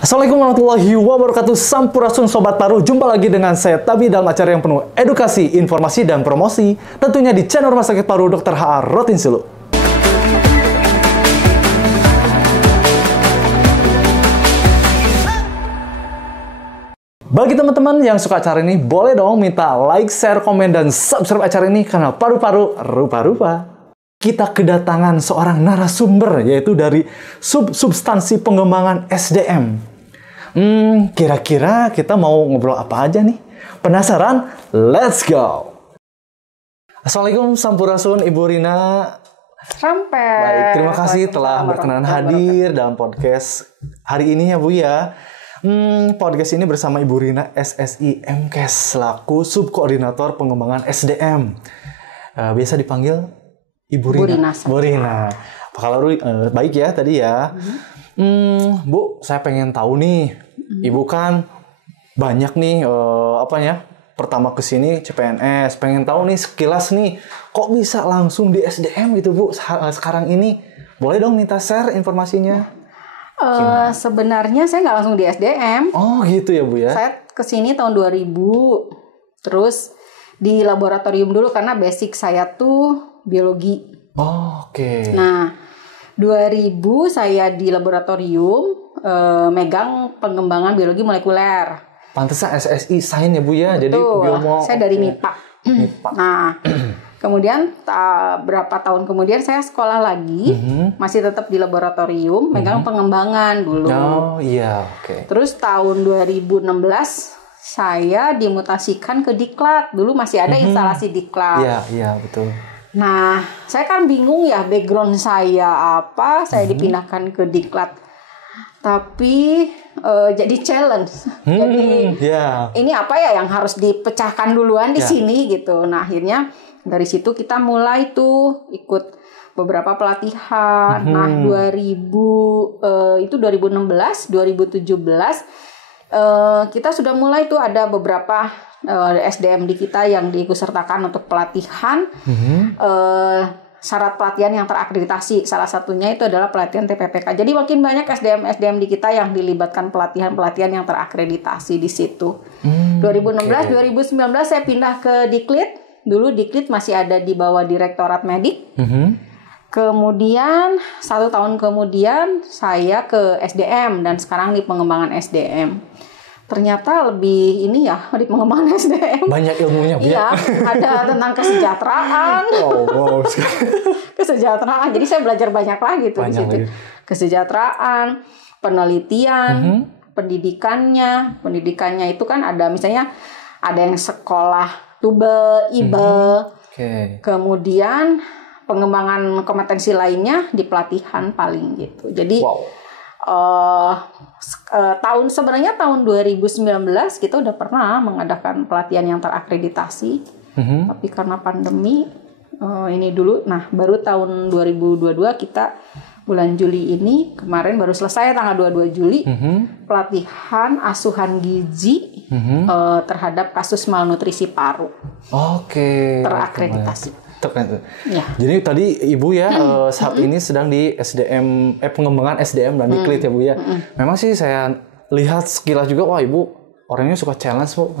Assalamualaikum warahmatullahi wabarakatuh. Sampurasun Sobat Paru. Jumpa lagi dengan saya Tabi dalam acara yang penuh edukasi, informasi, dan promosi. Tentunya di channel Rumah Sakit Paru Dr. H.A. Rotinsulu. Bagi teman-teman yang suka acara ini, boleh dong minta like, share, komen, dan subscribe acara ini karena paru-paru rupa-rupa. Kita kedatangan seorang narasumber, yaitu dari substansi pengembangan SDM. Kira-kira kita mau ngobrol apa aja nih? Penasaran? Let's go! Assalamualaikum, Sampurasun, Ibu Rina. Sampai. Baik, terima kasih telah berkenan hadir dalam podcast hari ini ya Bu ya. Podcast ini bersama Ibu Rina SSI MKes selaku Subkoordinator Pengembangan SDM. Biasa dipanggil Ibu Rina. Bu Rina. Apa kabar? Baik ya tadi ya. Bu, saya pengen tahu nih, Ibu kan banyak nih pertama kesini CPNS, pengen tahu nih sekilas nih, kok bisa langsung di SDM gitu Bu sekarang ini? Boleh dong minta share informasinya? Sebenarnya saya nggak langsung di SDM. Oh gitu ya Bu ya? Saya kesini tahun 2000, terus di laboratorium dulu karena basic saya tuh biologi. Oh, oke. Nah, 2000 saya di laboratorium megang pengembangan biologi molekuler. Pantesan SSI sain ya Bu ya, jadi biomo. Saya dari MIPA. Nah, kemudian berapa tahun kemudian saya sekolah lagi, masih tetap di laboratorium, megang pengembangan dulu. Oh iya, oke. Terus tahun 2016 saya dimutasikan ke Diklat. Dulu masih ada instalasi Diklat. Iya, betul. Nah, saya kan bingung ya background saya apa, saya dipindahkan ke Diklat. Tapi jadi challenge. Jadi ini apa ya yang harus dipecahkan duluan di sini gitu. Nah, akhirnya dari situ kita mulai tuh ikut beberapa pelatihan. Nah, 2016, 2017 kita sudah mulai tuh ada beberapa SDM di kita yang diikutsertakan untuk pelatihan. Syarat pelatihan yang terakreditasi, salah satunya itu adalah pelatihan TPPK. Jadi makin banyak SDM di kita yang dilibatkan pelatihan yang terakreditasi di situ. 2016, 2019 saya pindah ke Diklit. Dulu Diklit masih ada di bawah Direktorat Medik. Kemudian 1 tahun kemudian saya ke SDM dan sekarang di pengembangan SDM. Ternyata lebih ini ya di pengembangan SDM. Banyak ilmunya, Bu. Iya, ada tentang kesejahteraan. Wow. Kesejahteraan. Jadi saya belajar banyak lagi tuh di situ. Kesejahteraan, penelitian, pendidikannya. Pendidikannya itu kan ada misalnya ada yang sekolah tube, IBE. Kemudian pengembangan kompetensi lainnya di pelatihan paling gitu. Jadi sebenarnya tahun 2019 kita udah pernah mengadakan pelatihan yang terakreditasi, tapi karena pandemi ini dulu. Nah, baru tahun 2022 kita bulan Juli ini kemarin baru selesai tanggal 22 Juli pelatihan asuhan gizi terhadap kasus malnutrisi paru. Terakreditasi. Ya. Jadi tadi Ibu ya saat ini sedang di SDM pengembangan SDM dan Diklit ya Bu ya. Memang sih saya lihat sekilas juga, wah Ibu orangnya suka challenge Bu.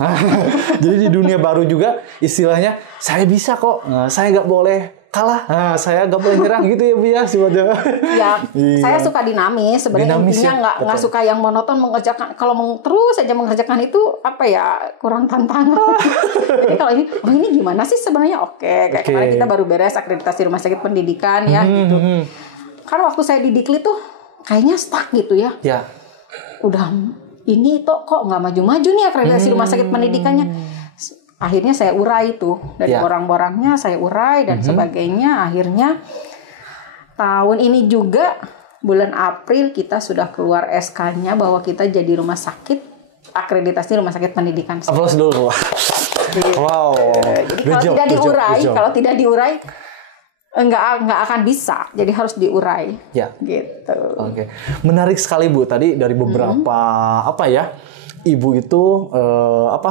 Jadi di dunia baru juga istilahnya saya bisa kok, saya nggak boleh kalah, saya nggak boleh nyerang gitu ya Bu ya sebetulnya. Ya, saya suka dinamis. Sebenarnya intinya nggak suka yang monoton mengerjakan. Kalau terus saja mengerjakan itu apa ya kurang tantangan. Jadi kalau ini gimana sih sebenarnya? Kayak kemarin kita baru beres akreditasi rumah sakit pendidikan ya gitu. Kan waktu saya di Diklit tuh kayaknya stuck gitu ya. Ya. Udah ini kok nggak maju-maju nih akreditasi rumah sakit pendidikannya. Akhirnya saya urai tuh dari orang-orangnya, saya urai dan sebagainya. Akhirnya tahun ini juga bulan April kita sudah keluar SK-nya bahwa kita jadi rumah sakit akreditasi rumah sakit pendidikan. Aplaus dulu. Wow. Jadi kalau tidak diurai nggak akan bisa. Jadi harus diurai. Ya. Gitu. Oke. Menarik sekali Bu. Tadi dari beberapa Ibu itu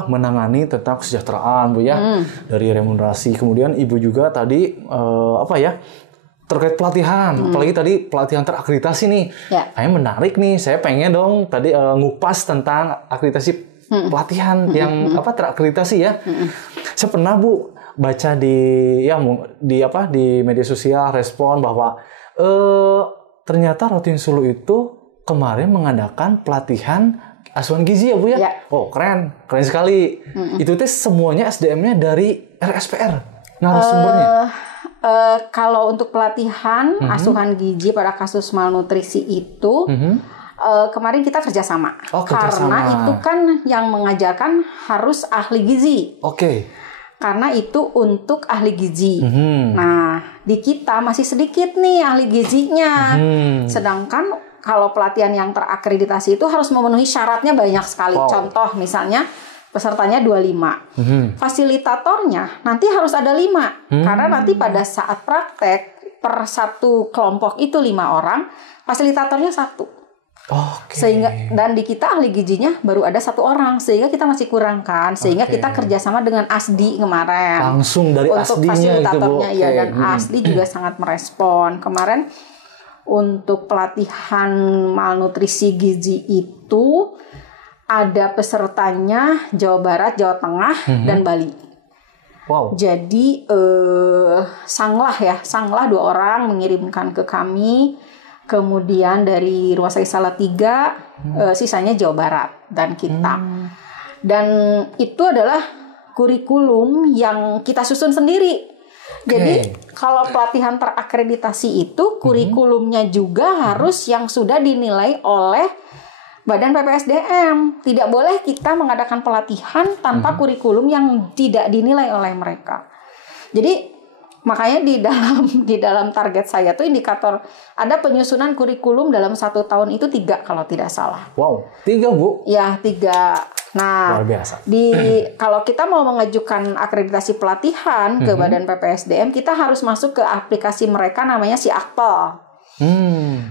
menangani tentang kesejahteraan Bu ya, dari remunerasi. Kemudian Ibu juga tadi terkait pelatihan, apalagi tadi pelatihan terakreditasi nih, kayaknya menarik nih. Saya pengen dong tadi ngupas tentang akreditasi pelatihan yang terakreditasi ya. Saya pernah Bu baca di media sosial respon bahwa ternyata Rotin Sulu itu kemarin mengadakan pelatihan asuhan gizi ya Bu ya. Oh keren sekali. Itu teh semuanya SDM-nya dari RSPR narasumbernya. Kalau untuk pelatihan asuhan gizi pada kasus malnutrisi itu kemarin kita kerjasama. Karena itu kan yang mengajarkan harus ahli gizi. Karena itu untuk ahli gizi. Nah, di kita masih sedikit nih ahli gizinya. Sedangkan kalau pelatihan yang terakreditasi itu harus memenuhi syaratnya banyak sekali. Contoh misalnya pesertanya 25. Fasilitatornya nanti harus ada 5. Karena nanti pada saat praktek per satu kelompok itu 5 orang, fasilitatornya 1. Sehingga dan di kita ahli gizinya baru ada 1 orang, sehingga kita masih kurang kan. Sehingga kita kerjasama dengan ASDI kemarin. Langsung dari untuk ASDI-nya fasilitatornya gitu, ya, dan ASDI juga sangat merespon. Kemarin untuk pelatihan malnutrisi gizi itu ada pesertanya Jawa Barat, Jawa Tengah, dan Bali. Jadi Sanglah 2 orang mengirimkan ke kami. Kemudian dari Rumah Sakit Salatiga, sisanya Jawa Barat dan kita. Dan itu adalah kurikulum yang kita susun sendiri. Jadi kalau pelatihan terakreditasi itu kurikulumnya juga harus yang sudah dinilai oleh Badan PPSDM. Tidak boleh kita mengadakan pelatihan tanpa kurikulum yang tidak dinilai oleh mereka. Jadi makanya di dalam target saya tuh indikator ada penyusunan kurikulum dalam 1 tahun itu 3 kalau tidak salah. 3 Bu? Ya 3. Nah, luar biasa. Kalau kita mau mengajukan akreditasi pelatihan ke Badan PPSDM, kita harus masuk ke aplikasi mereka namanya Si Akpel.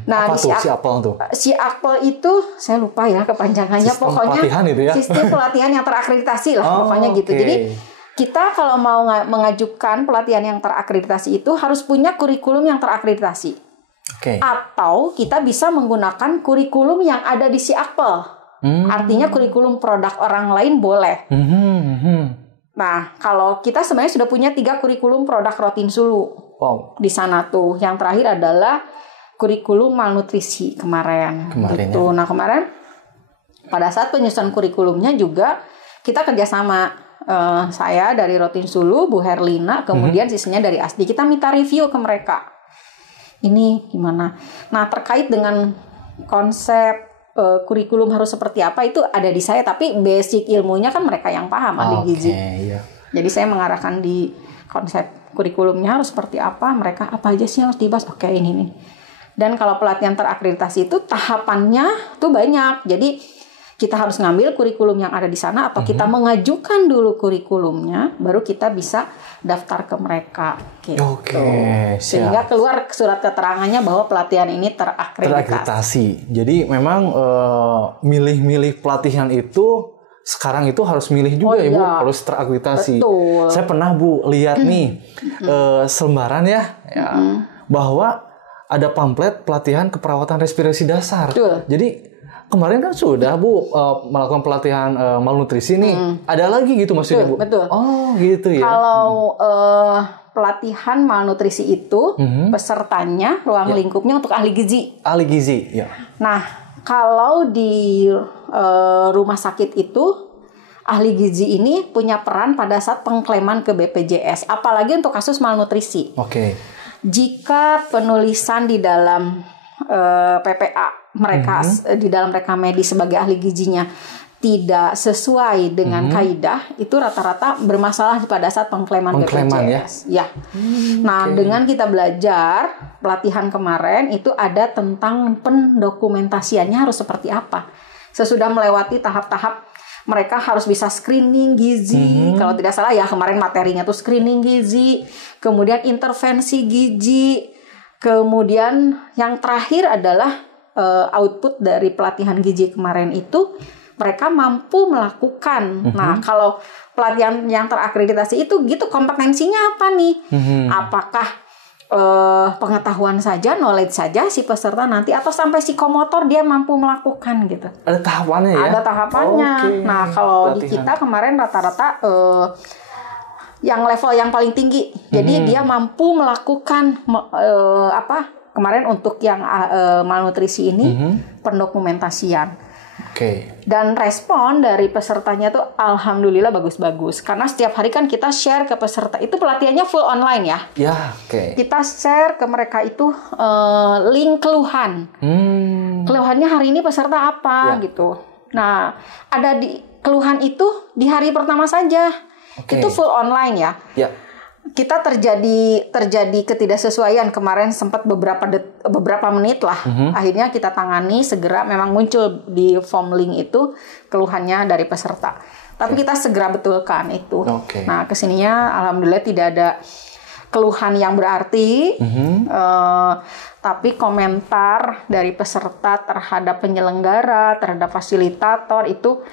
Nah, apa tuh Si Akpel tuh? Si Akpel itu saya lupa ya kepanjangannya. Sistem pokoknya pelatihan itu ya? Sistem pelatihan yang terakreditasi lah pokoknya gitu. Jadi kita kalau mau mengajukan pelatihan yang terakreditasi itu harus punya kurikulum yang terakreditasi. Atau kita bisa menggunakan kurikulum yang ada di Si Akpel. Artinya kurikulum produk orang lain boleh. Nah, kalau kita sebenarnya sudah punya 3 kurikulum produk Rotin Sulu. Di sana tuh. Yang terakhir adalah kurikulum malnutrisi kemarin gitu. Nah, kemarin pada saat penyusunan kurikulumnya juga kita kerjasama. Saya dari Rotin Sulu, Bu Herlina, kemudian sisanya dari ASDI. Kita minta review ke mereka. Ini gimana? Nah, terkait dengan konsep kurikulum harus seperti apa itu ada di saya, tapi basic ilmunya kan mereka yang paham ahli gizi. Jadi saya mengarahkan di konsep kurikulumnya harus seperti apa, mereka apa aja sih yang harus dibahas. Ini. Dan kalau pelatihan terakreditasi itu tahapannya tuh banyak. Jadi kita harus ngambil kurikulum yang ada di sana atau kita mengajukan dulu kurikulumnya, baru kita bisa daftar ke mereka. Gitu. Sehingga keluar surat keterangannya bahwa pelatihan ini terakreditasi. Jadi memang milih-milih pelatihan itu sekarang itu harus milih juga ya Bu, harus terakreditasi. Saya pernah Bu lihat nih selembaran ya, bahwa ada pamflet pelatihan keperawatan respirasi dasar. Jadi kemarin kan sudah Bu melakukan pelatihan malnutrisi nih. Ada lagi gitu maksudnya Bu? Betul. Oh gitu ya. Kalau pelatihan malnutrisi itu pesertanya ruang lingkupnya untuk ahli gizi. Ahli gizi, ya. Nah, kalau di rumah sakit itu ahli gizi ini punya peran pada saat pengklaiman ke BPJS, apalagi untuk kasus malnutrisi. Jika penulisan di dalam PPA mereka di dalam rekam medis sebagai ahli gizinya tidak sesuai dengan kaidah, itu rata-rata bermasalah pada saat pengklaiman BPJS. Nah, dengan kita belajar pelatihan kemarin itu ada tentang pendokumentasiannya harus seperti apa. Sesudah melewati tahap-tahap mereka harus bisa screening gizi. Kalau tidak salah ya kemarin materinya tuh screening gizi, kemudian intervensi gizi, kemudian yang terakhir adalah output dari pelatihan gizi kemarin itu mereka mampu melakukan. Nah, kalau pelatihan yang terakreditasi itu gitu kompetensinya apa nih? Apakah pengetahuan saja, knowledge saja si peserta nanti, atau sampai psikomotor dia mampu melakukan gitu. Ada tahapannya ya? Ada tahapannya. Nah kalau di kita kemarin rata-rata yang level yang paling tinggi, jadi dia mampu melakukan kemarin untuk yang malnutrisi ini pendokumentasian. Dan respon dari pesertanya tuh alhamdulillah bagus-bagus. Karena setiap hari kan kita share ke peserta. Itu pelatihannya full online ya. Kita share ke mereka itu link keluhan. Keluhannya hari ini peserta apa gitu. Nah, ada di keluhan itu di hari pertama saja. Itu full online ya. Kita terjadi ketidaksesuaian kemarin, sempat beberapa menit lah. Akhirnya kita tangani segera, memang muncul di form link itu keluhannya dari peserta. Tapi kita segera betulkan itu. Nah, kesininya alhamdulillah tidak ada keluhan yang berarti. Tapi komentar dari peserta terhadap penyelenggara, terhadap fasilitator itu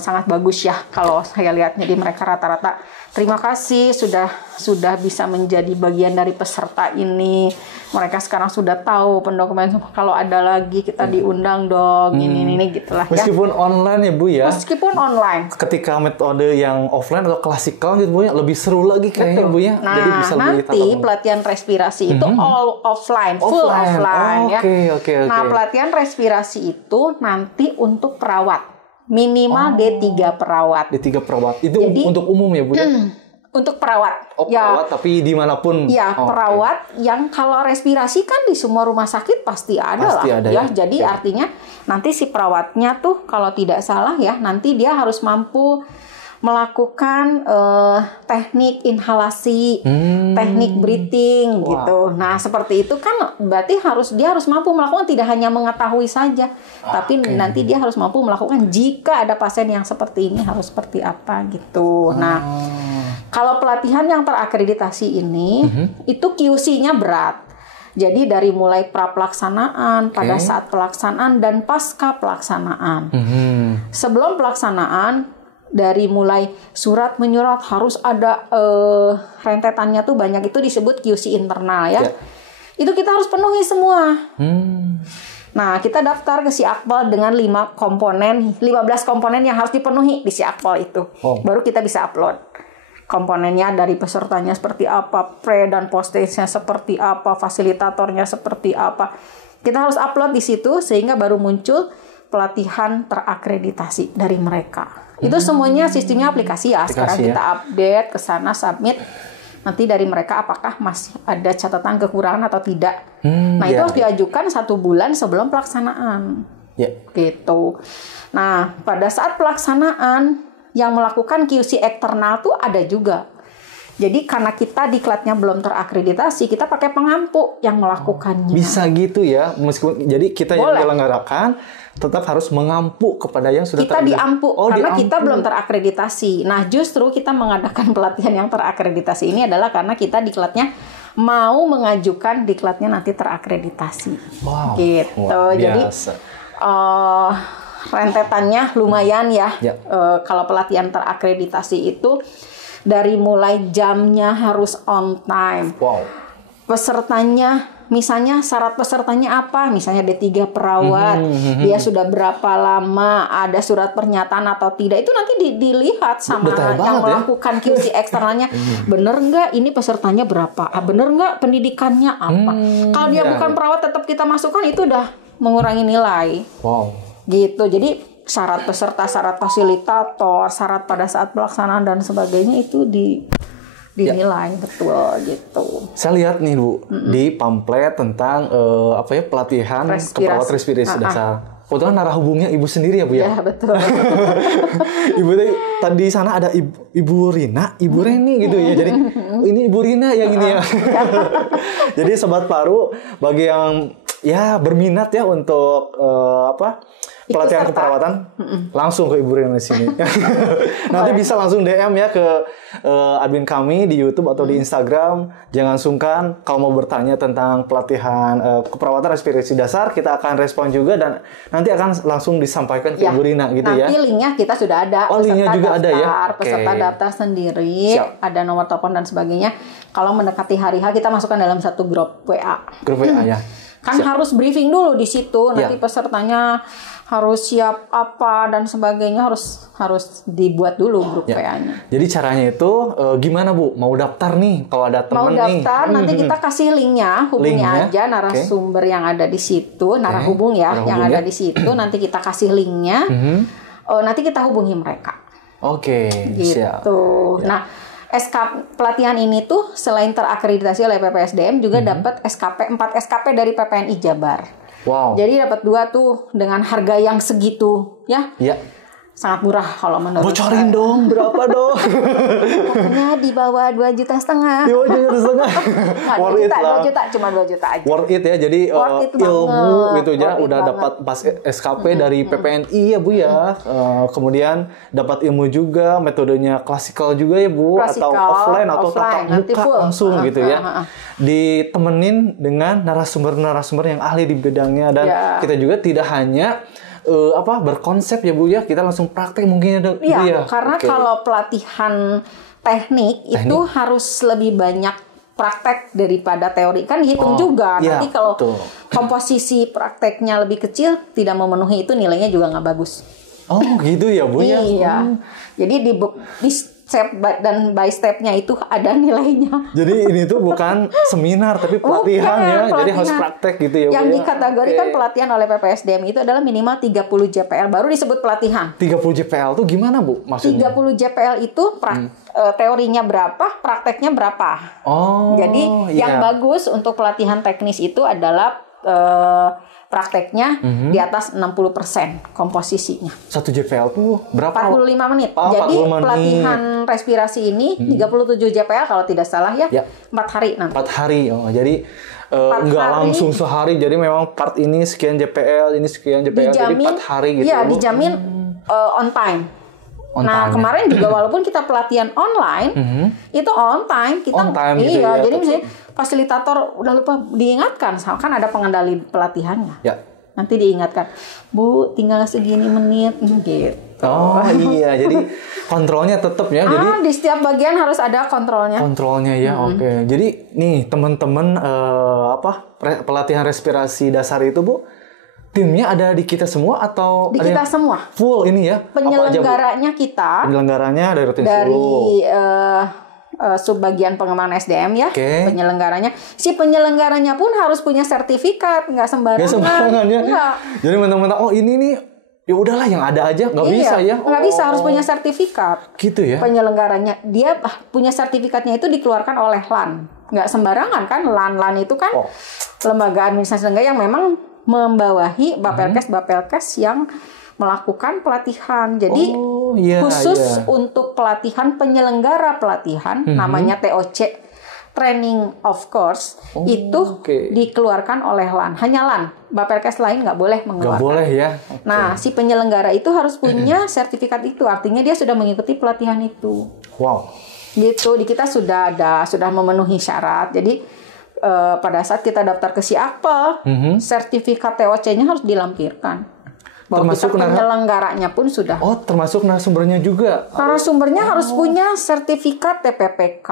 sangat bagus ya kalau saya lihat. Jadi mereka rata-rata terima kasih sudah bisa menjadi bagian dari peserta ini. Mereka sekarang sudah tahu pendokumentasian, kalau ada lagi kita diundang dong, ini gitulah ya. Meskipun online ya Bu ya. Meskipun online. Ketika metode yang offline atau klasikal gitu Bu ya, lebih seru lagi kayaknya Bu ya. Nah, jadi bisa nanti pelatihan respirasi itu all offline, full offline ya. Nah, pelatihan respirasi itu nanti untuk perawat. Minimal D3 perawat. D3 perawat. Itu jadi, untuk umum ya Bu ya? Untuk perawat. Perawat tapi dimanapun. Ya, perawat yang kalau respirasi kan di semua rumah sakit pasti ada lah. Ya. Jadi artinya nanti si perawatnya tuh kalau tidak salah ya, nanti dia harus mampu melakukan teknik inhalasi, teknik breathing gitu. Nah, seperti itu kan berarti dia harus mampu melakukan, tidak hanya mengetahui saja, tapi nanti dia harus mampu melakukan jika ada pasien yang seperti ini harus seperti apa gitu. Nah, kalau pelatihan yang terakreditasi ini itu QC-nya berat. Jadi dari mulai pra-pelaksanaan, pada saat pelaksanaan dan pasca pelaksanaan. Sebelum pelaksanaan, dari mulai surat menyurat harus ada rentetannya tuh banyak, itu disebut QC internal ya. Itu kita harus penuhi semua. Nah, kita daftar ke si Akpol dengan 15 komponen yang harus dipenuhi di si Akpol itu. Baru kita bisa upload. Komponennya dari pesertanya seperti apa, pre dan post stage-nya seperti apa, fasilitatornya seperti apa. Kita harus upload di situ sehingga baru muncul pelatihan terakreditasi dari mereka. Itu semuanya sistemnya aplikasi ya. Sekarang kita update ke sana, submit. Nanti dari mereka apakah masih ada catatan kekurangan atau tidak. Nah, itu harus diajukan 1 bulan sebelum pelaksanaan. Gitu. Nah, pada saat pelaksanaan yang melakukan QC eksternal tuh ada juga. Jadi karena kita diklatnya belum terakreditasi, kita pakai pengampu yang melakukannya. Bisa gitu ya, meskipun jadi kita yang menyelenggarakan tetap harus mengampu kepada yang sudah kita diampu karena kita belum terakreditasi. Nah, justru kita mengadakan pelatihan yang terakreditasi ini adalah karena kita diklatnya mau mengajukan diklatnya nanti terakreditasi. Gitu. Jadi rentetannya lumayan ya. Kalau pelatihan terakreditasi itu dari mulai jamnya harus on time. Pesertanya, misalnya syarat pesertanya apa? Misalnya D3 perawat, dia sudah berapa lama, ada surat pernyataan atau tidak. Itu nanti dilihat sama yang melakukan QC eksternalnya. Bener nggak ini pesertanya berapa? Bener nggak pendidikannya apa? Kalau dia bukan perawat tetap kita masukkan, itu udah mengurangi nilai. Gitu. Jadi syarat peserta, syarat fasilitator, syarat pada saat pelaksanaan dan sebagainya itu dinilai betul gitu. Saya lihat nih Bu di pamflet tentang pelatihan keperawat respirasi dasar. Kebetulan narah hubungnya Ibu sendiri ya Bu ya? Iya betul. Ibu tadi sana ada Ibu Rina, Ibu Reni gitu ya. Jadi ini Ibu Rina yang ini ya. Jadi Sobat Paru, bagi yang berminat ya untuk pelatihan keperawatan, langsung ke Ibu Rina di sini. Nanti bisa langsung DM ya ke admin kami di YouTube atau di Instagram. Jangan sungkan kalau mau bertanya tentang pelatihan keperawatan respirasi dasar, kita akan respon juga dan nanti akan langsung disampaikan ke Ibu Rina gitu ya. Nanti linknya kita sudah ada. Linknya juga ada ya. Peserta daftar sendiri, ada nomor telepon dan sebagainya. kalau mendekati hari H kita masukkan dalam satu grup WA. Grup WA ya. Kan harus briefing dulu di situ, nanti pesertanya harus siap apa dan sebagainya, harus dibuat dulu grup WA-nya. Jadi caranya itu gimana Bu? Mau daftar nih kalau ada teman nih. Mau daftar nanti kita kasih linknya, hubungi aja narasumber yang ada di situ, narahubung yang ada di situ, nanti kita kasih linknya, nanti kita hubungi mereka. Oke, gitu. Siap. Nah, pelatihan ini tuh selain terakreditasi oleh PPSDM juga dapat 4 SKP dari PPNI Jabar. Wow. Jadi dapat 2 tuh dengan harga yang segitu ya. Iya. Sangat murah kalau menurut Bocorin dong, berapa dong? Pokoknya di bawah 2,5 juta. Di bawah 2,5 juta. Worth it lah. 2 juta, cuma 2 juta aja. Worth it ya, jadi ilmu gitu ya, udah dapat pas SKP dari PPNI ya Bu ya. Kemudian dapat ilmu juga, metodenya klasikal juga ya Bu, atau offline atau tatap muka langsung gitu ya. Ditemenin dengan narasumber-narasumber yang ahli di bidangnya, dan kita juga tidak hanya berkonsep ya Bu ya, kita langsung praktek mungkin ada Bu ya. Karena kalau pelatihan teknik itu harus lebih banyak praktek daripada teori, kan hitung juga. Nanti kalau komposisi prakteknya lebih kecil, tidak memenuhi itu, nilainya juga nggak bagus. Oh gitu ya Bu ya. Iya. Jadi di step dan by stepnya itu ada nilainya. Jadi ini tuh bukan seminar tapi pelatihan ya. Jadi harus praktek gitu ya Bu. Yang dikategorikan pelatihan oleh PPSDM itu adalah minimal 30 JPL baru disebut pelatihan. 30 JPL tuh gimana Bu maksudnya? 30 JPL itu teorinya berapa, prakteknya berapa. Jadi yang bagus untuk pelatihan teknis itu adalah prakteknya di atas 60% komposisinya. 1 JPL tuh berapa? 45 menit. Jadi 45 pelatihan respirasi ini 37 JPL kalau tidak salah ya. 4 hari nanti. 4 hari. Jadi nggak langsung sehari. Jadi memang part ini sekian JPL, ini sekian JPL. Jadi 4 hari gitu. Iya, dijamin on time. Kemarin juga walaupun kita pelatihan online, itu on time. Gitu ya, jadi misalnya fasilitator udah lupa diingatkan, kan ada pengendali pelatihannya. Ya. Nanti diingatkan, Bu, tinggal segini menit, gitu. Oh iya, jadi kontrolnya tetap ya. Jadi di setiap bagian harus ada kontrolnya. Kontrolnya ya, oke. Jadi nih teman-teman pelatihan respirasi dasar itu Bu, timnya ada di kita semua atau di kita semua? Full ini ya. Penyelenggaranya kita. Penyelenggaranya dari Rutin Sulu. Subbagian pengembangan SDM ya, penyelenggaranya. Si penyelenggaranya pun harus punya sertifikat, nggak sembarangan. Nggak sembarangan ya. Jadi mentang-mentang ini nih, ya udahlah yang ada aja, nggak bisa ya. Nggak bisa, harus punya sertifikat. Gitu ya. Penyelenggaranya dia punya sertifikatnya itu dikeluarkan oleh LAN. Nggak sembarangan kan, LAN itu kan lembaga administrasi negara yang memang membawahi Bapelkes yang melakukan pelatihan. Jadi khusus untuk pelatihan penyelenggara pelatihan, namanya TOC, Training of Course, itu dikeluarkan oleh LAN. Hanya LAN, Bapelkes lain nggak boleh mengeluarkan. Nggak boleh ya. Nah, si penyelenggara itu harus punya sertifikat itu, artinya dia sudah mengikuti pelatihan itu. Wow. Gitu, di kita sudah memenuhi syarat. Jadi pada saat kita daftar ke SIAKPEL, sertifikat TOC-nya harus dilampirkan. Bahwa termasuk penyelenggaranya pun sudah. Oh, termasuk narasumbernya juga. Narasumbernya harus punya sertifikat TPPK,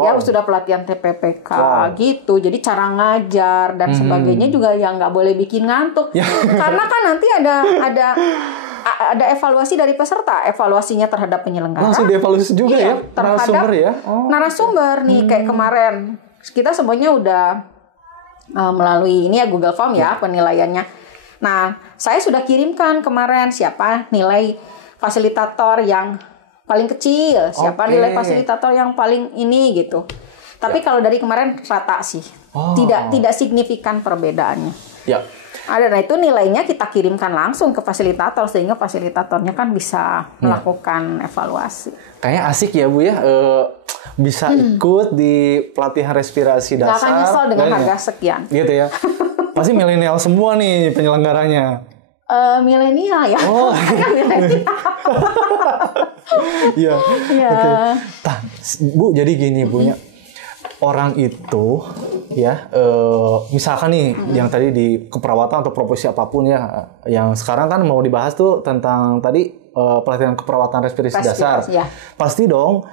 ya sudah pelatihan TPPK gitu. Jadi cara ngajar dan sebagainya juga yang nggak boleh bikin ngantuk. Karena kan nanti ada evaluasi dari peserta, evaluasinya terhadap penyelenggara. Langsung dievaluasi juga ya narasumber ya. Narasumber nih kayak kemarin kita semuanya udah melalui ini ya Google Form ya penilaiannya. Nah, saya sudah kirimkan kemarin siapa nilai fasilitator yang paling kecil, siapa nilai fasilitator yang paling ini gitu. Tapi kalau dari kemarin rata sih, tidak signifikan perbedaannya. Ya. Nah itu nilainya kita kirimkan langsung ke fasilitator sehingga fasilitatornya kan bisa melakukan evaluasi. Kayaknya asik ya Bu ya, bisa ikut di pelatihan respirasi dasar. Nggak akan nyesel dengan harga sekian. Gitu ya. Pasti milenial semua nih penyelenggaranya. Milenial ya. Oh. Iya. Oke. Bu, jadi gini Bu ya. Orang itu ya misalkan nih yang tadi di keperawatan atau profesi apapun ya, yang sekarang kan mau dibahas tuh tentang tadi pelatihan keperawatan respirasi dasar. Ya. Pasti dong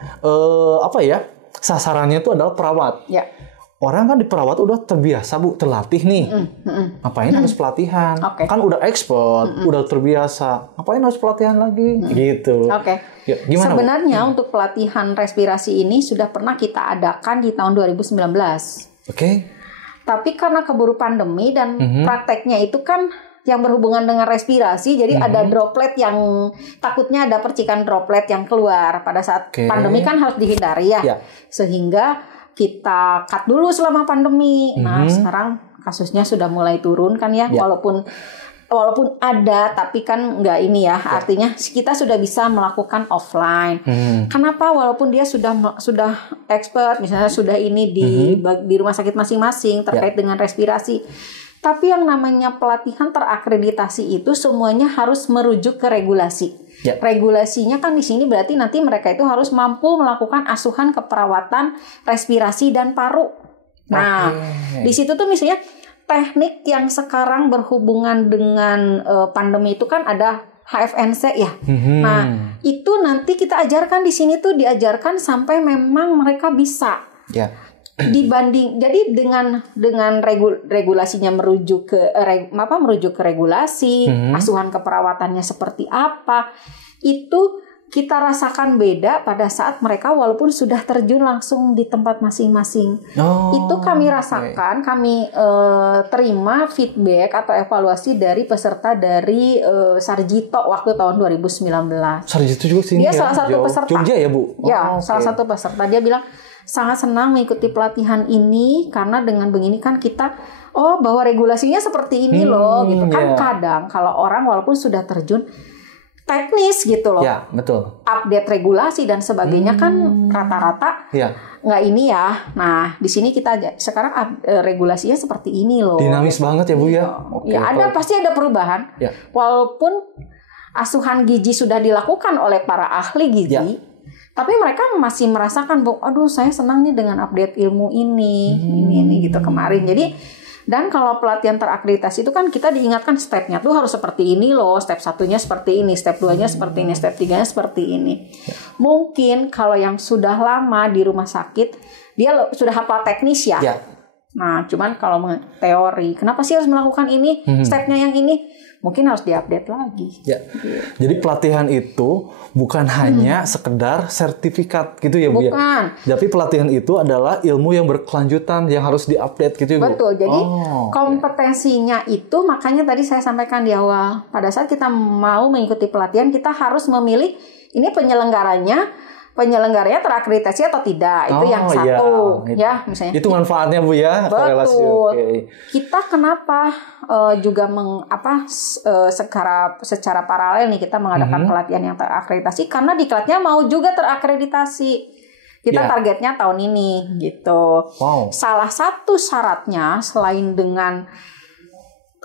sasarannya itu adalah perawat. Ya. Orang kan di perawat udah terbiasa Bu, terlatih nih. Ngapain harus pelatihan? Kan udah expert, udah terbiasa. Ngapain harus pelatihan lagi? Gitu. Ya, gimana, sebenarnya untuk pelatihan respirasi ini sudah pernah kita adakan di tahun 2019. Tapi karena keburu pandemi dan prakteknya itu kan yang berhubungan dengan respirasi, jadi ada droplet yang takutnya ada percikan droplet yang keluar pada saat pandemi kan harus dihindari ya. Sehingga kita cut dulu selama pandemi. Nah, sekarang kasusnya sudah mulai turun kan ya, walaupun ada tapi kan nggak ini ya. Artinya kita sudah bisa melakukan offline. Kenapa? Walaupun dia sudah expert, misalnya sudah ini di rumah sakit masing-masing terkait dengan respirasi. Tapi yang namanya pelatihan terakreditasi itu semuanya harus merujuk ke regulasi. Regulasinya kan di sini berarti nanti mereka itu harus mampu melakukan asuhan keperawatan respirasi dan paru. Nah, di situ tuh misalnya teknik yang sekarang berhubungan dengan pandemi itu kan ada HFNC ya. Nah, itu nanti kita ajarkan di sini tuh diajarkan sampai memang mereka bisa. Dibanding jadi dengan regulasinya merujuk ke regulasi, asuhan keperawatannya seperti apa, itu kita rasakan beda pada saat mereka walaupun sudah terjun langsung di tempat masing-masing. Itu kami rasakan, kami terima feedback atau evaluasi dari peserta dari Sarjito waktu tahun 2019. Sarjito juga sini dia salah satu peserta. Jogja ya Bu? Salah satu peserta. Dia bilang sangat senang mengikuti pelatihan ini karena dengan begini kan kita bahwa regulasinya seperti ini loh gitu kan. Kadang kalau orang walaupun sudah terjun teknis gitu loh. Ya, betul. Update regulasi dan sebagainya kan rata-rata nggak ini ya. Nah, di sini kita sekarang regulasinya seperti ini loh. Dinamis banget ya Bu ya. Pasti ada perubahan. Walaupun asuhan gizi sudah dilakukan oleh para ahli gizi. Tapi mereka masih merasakan, aduh saya senang nih dengan update ilmu ini gitu kemarin. Jadi, dan kalau pelatihan terakreditasi itu kan kita diingatkan stepnya tuh harus seperti ini loh. Step 1-nya seperti ini, step 2-nya seperti ini, step 3-nya seperti ini. Mungkin kalau yang sudah lama di rumah sakit, dia sudah hafal teknis ya. Nah, cuman kalau teori, kenapa sih harus melakukan ini? Stepnya yang ini? Mungkin harus diupdate lagi. Jadi pelatihan itu bukan hanya sekedar sertifikat gitu ya Bu ya? Bukan. Tapi pelatihan itu adalah ilmu yang berkelanjutan yang harus diupdate gitu ya Bu? Betul. Jadi kompetensinya itu makanya tadi saya sampaikan di awal. Pada saat kita mau mengikuti pelatihan, kita harus memilih ini penyelenggaranya terakreditasi atau tidak. Itu yang satu ya misalnya. Itu manfaatnya Bu ya. Betul. Kita kenapa juga secara paralel nih kita mengadakan pelatihan yang terakreditasi karena diklatnya mau juga terakreditasi. Kita targetnya tahun ini gitu. Salah satu syaratnya selain dengan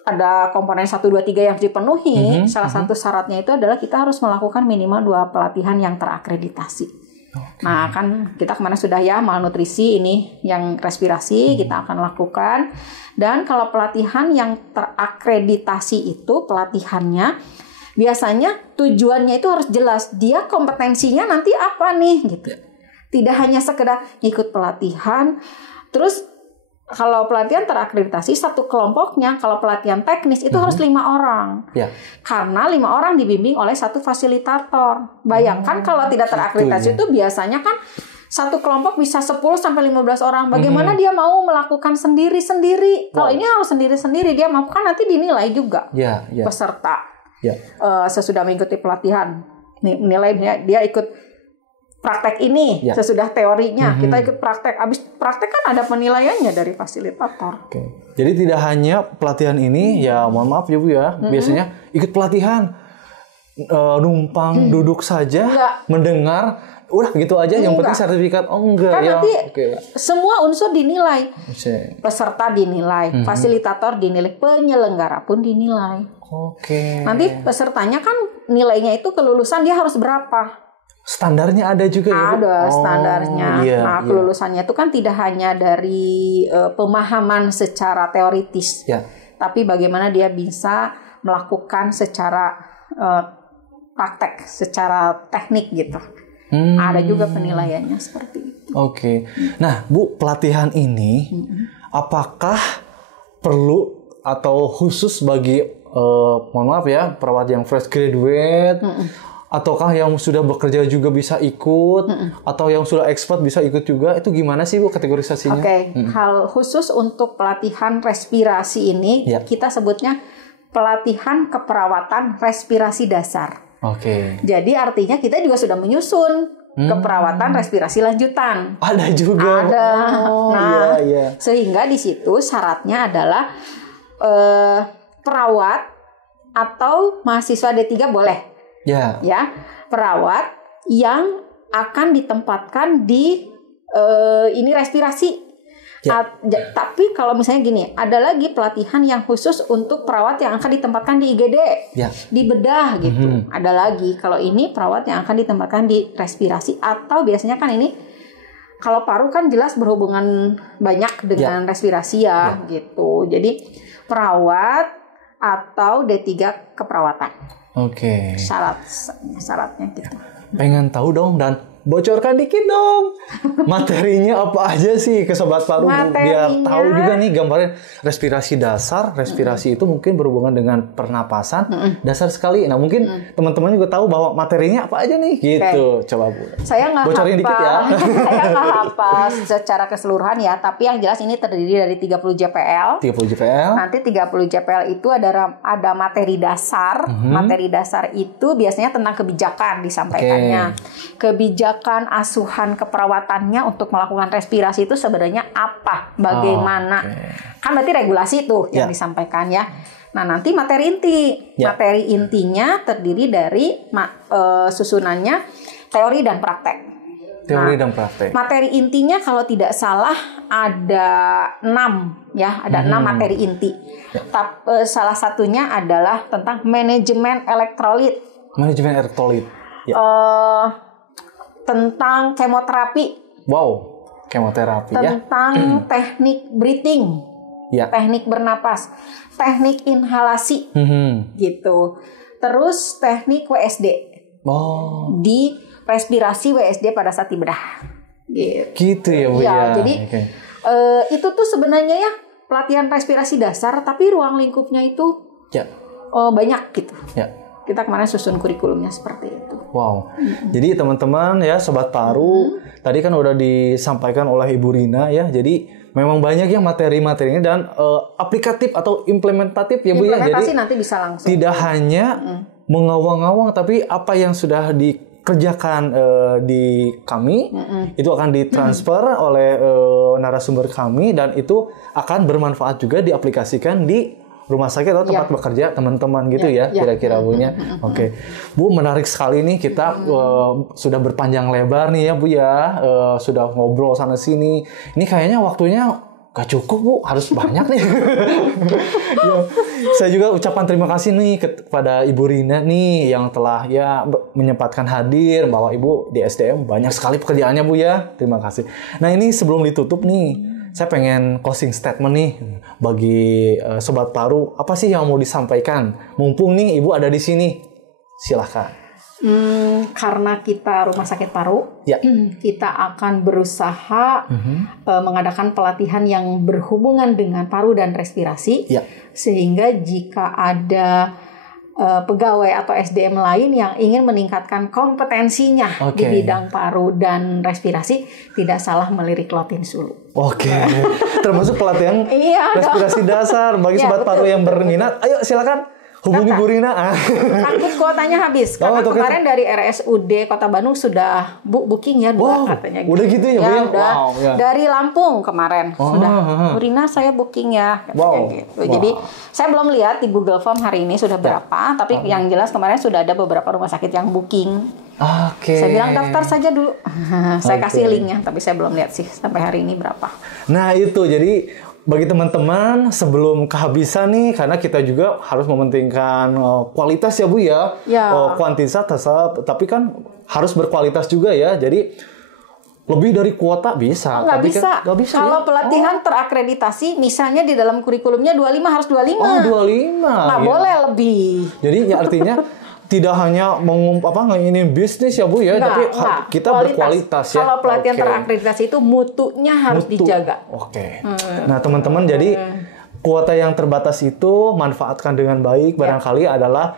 ada komponen 1, 2, 3 yang harus dipenuhi. Salah satu syaratnya itu adalah kita harus melakukan minimal 2 pelatihan yang terakreditasi. Nah kan kita kemana sudah ya malnutrisi ini yang respirasi kita akan lakukan. Dan kalau pelatihan yang terakreditasi itu pelatihannya biasanya tujuannya itu harus jelas. Dia kompetensinya nanti apa nih gitu. Tidak hanya sekedar ikut pelatihan terus. Kalau pelatihan terakreditasi satu kelompoknya, kalau pelatihan teknis itu harus 5 orang. Karena 5 orang dibimbing oleh satu fasilitator. Bayangkan kalau tidak terakreditasi itu biasanya kan satu kelompok bisa 10 sampai 15 orang. Bagaimana dia mau melakukan sendiri-sendiri? Kalau ini harus sendiri-sendiri, dia mau kan nanti dinilai juga peserta. Sesudah mengikuti pelatihan, nilai dia ikut praktek ini sesudah teorinya kita ikut praktek. Abis praktek kan ada penilaiannya dari fasilitator. Jadi tidak hanya pelatihan ini ya mohon maaf ya Bu ya. Biasanya ikut pelatihan numpang duduk saja mendengar udah gitu aja yang penting sertifikat. Enggak kan nanti semua unsur dinilai. Peserta dinilai, fasilitator dinilai, penyelenggara pun dinilai. Nanti pesertanya kan nilainya itu kelulusan dia harus berapa? Standarnya ada juga ya? Ada standarnya. Kelulusannya itu kan tidak hanya dari pemahaman secara teoritis, tapi bagaimana dia bisa melakukan secara praktek, secara teknik gitu. Ada juga penilaiannya seperti itu. Oke. Nah, Bu, pelatihan ini apakah perlu atau khusus bagi mohon maaf ya, perawat yang fresh graduate ataukah yang sudah bekerja juga bisa ikut atau yang sudah expert bisa ikut juga? Itu gimana sih Bu kategorisasinya? Oke. Hal khusus untuk pelatihan respirasi ini kita sebutnya pelatihan keperawatan respirasi dasar. Oke. Jadi artinya kita juga sudah menyusun keperawatan respirasi lanjutan. Ada juga. Ada. Sehingga di situ syaratnya adalah perawat atau mahasiswa D3 boleh. Ya, perawat yang akan ditempatkan di ini respirasi. Tapi kalau misalnya gini, ada lagi pelatihan yang khusus untuk perawat yang akan ditempatkan di IGD, di bedah gitu. Ada lagi. Kalau ini perawat yang akan ditempatkan di respirasi atau biasanya kan ini kalau paru kan jelas berhubungan banyak dengan respirasi gitu. Jadi perawat atau D3 keperawatan. Oke. Syaratnya gitu. Pengen tahu dong dan bocorkan dikit dong materinya apa aja sih ke Sobat Paru biar tahu juga nih gambaran respirasi dasar. Respirasi itu mungkin berhubungan dengan pernapasan dasar sekali. Nah mungkin teman-teman juga tahu bahwa materinya apa aja nih gitu. Coba Bu. Saya nggak bocorin dikit ya. Saya nggak hafal secara keseluruhan ya, tapi yang jelas ini terdiri dari 30 JPL. 30 JPL. Nanti 30 JPL itu ada materi dasar. Materi dasar itu biasanya tentang kebijakan disampaikannya. Kebijakan asuhan keperawatannya untuk melakukan respirasi itu sebenarnya apa, bagaimana, kan berarti regulasi itu yang disampaikan ya. Nah nanti materi inti, materi intinya terdiri dari susunannya teori dan praktek. Teori dan praktek. Materi intinya kalau tidak salah ada 6 ya, ada 6 materi inti. Salah satunya adalah tentang manajemen elektrolit. Manajemen elektrolit. Tentang kemoterapi. Wow, kemoterapi tentang teknik breathing. Teknik bernapas, teknik inhalasi. Gitu. Terus teknik WSD. Di respirasi WSD pada saat dibedah. Gitu ya Bu ya. Jadi itu tuh sebenarnya ya pelatihan respirasi dasar tapi ruang lingkupnya itu banyak gitu. Kita kemarin susun kurikulumnya seperti itu. Wow. Jadi teman-teman ya Sobat Paru, tadi kan udah disampaikan oleh Ibu Rina ya. Jadi memang banyak ya materi-materinya dan aplikatif atau implementatif ya Bu ya. Jadi nanti bisa langsung. Tidak hanya mengawang-awang tapi apa yang sudah dikerjakan di kami itu akan ditransfer oleh narasumber kami dan itu akan bermanfaat juga diaplikasikan di rumah sakit atau tempat bekerja teman-teman gitu ya kira-kira Bu-nya. Oke. Bu, menarik sekali nih kita sudah berpanjang lebar nih ya Bu ya. Sudah ngobrol sana sini. Ini kayaknya waktunya gak cukup Bu, harus banyak nih. Saya juga ucapan terima kasih nih kepada Ibu Rina nih yang telah menyempatkan hadir, bahwa Ibu di SDM banyak sekali pekerjaannya Bu ya. Terima kasih. Nah ini sebelum ditutup nih, saya pengen closing statement nih bagi Sobat Paru. Apa sih yang mau disampaikan? Mumpung nih Ibu ada di sini. Silahkan. Karena kita Rumah Sakit Paru, kita akan berusaha mengadakan pelatihan yang berhubungan dengan paru dan respirasi. Sehingga jika ada pegawai atau SDM lain yang ingin meningkatkan kompetensinya di bidang paru dan respirasi, tidak salah melirik Lotin Sulu. Termasuk pelatihan respirasi dasar bagi Sobat Paru yang berminat. Ayo silakan hubungi Bu Rina. Takut kuotanya habis. Karena kemarin dari RSUD Kota Bandung sudah booking ya 2 katanya. Udah gitu ya Bu ya? Udah. Dari Lampung kemarin sudah. Bu Rina saya booking ya katanya gitu. Jadi saya belum lihat di Google Form hari ini sudah berapa. Tapi yang jelas kemarin sudah ada beberapa rumah sakit yang booking. Saya bilang daftar saja dulu. Saya kasih linknya. Tapi saya belum lihat sih sampai hari ini berapa. Nah itu jadi bagi teman-teman sebelum kehabisan nih, karena kita juga harus mementingkan kualitas ya Bu ya. Kuantitas tapi kan harus berkualitas juga ya. Jadi lebih dari kuota bisa. Nggak bisa. Nggak bisa. Kalau pelatihan terakreditasi, misalnya di dalam kurikulumnya 25 harus 25. 25. Nggak boleh lebih. Jadi ya artinya tidak hanya ini bisnis ya Bu ya, tapi kita berkualitas ya. Kalau pelatihan terakreditasi itu mutunya harus dijaga. Oke. Nah teman-teman, jadi kuota yang terbatas itu manfaatkan dengan baik. Barangkali adalah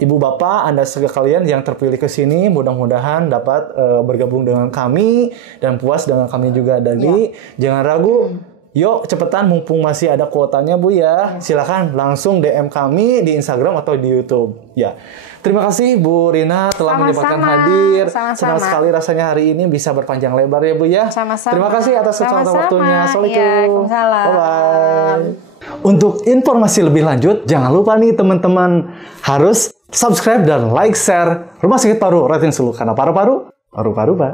Ibu Bapak, Anda sekalian yang terpilih ke sini, mudah-mudahan dapat bergabung dengan kami dan puas dengan kami juga. Jadi jangan ragu, yuk cepetan mumpung masih ada kuotanya Bu ya. Silakan langsung DM kami di Instagram atau di YouTube. Ya. Terima kasih Bu Rina telah menyempatkan hadir. Senang sekali rasanya hari ini bisa berpanjang lebar ya Bu ya. Sama-sama. Terima kasih atas kesempatan waktunya. Assalamualaikum. Bye-bye. Untuk informasi lebih lanjut, jangan lupa nih teman-teman harus subscribe dan like, share Rumah Sakit Paru Raden Sulu, karena paru-paru, paru-paru Pak.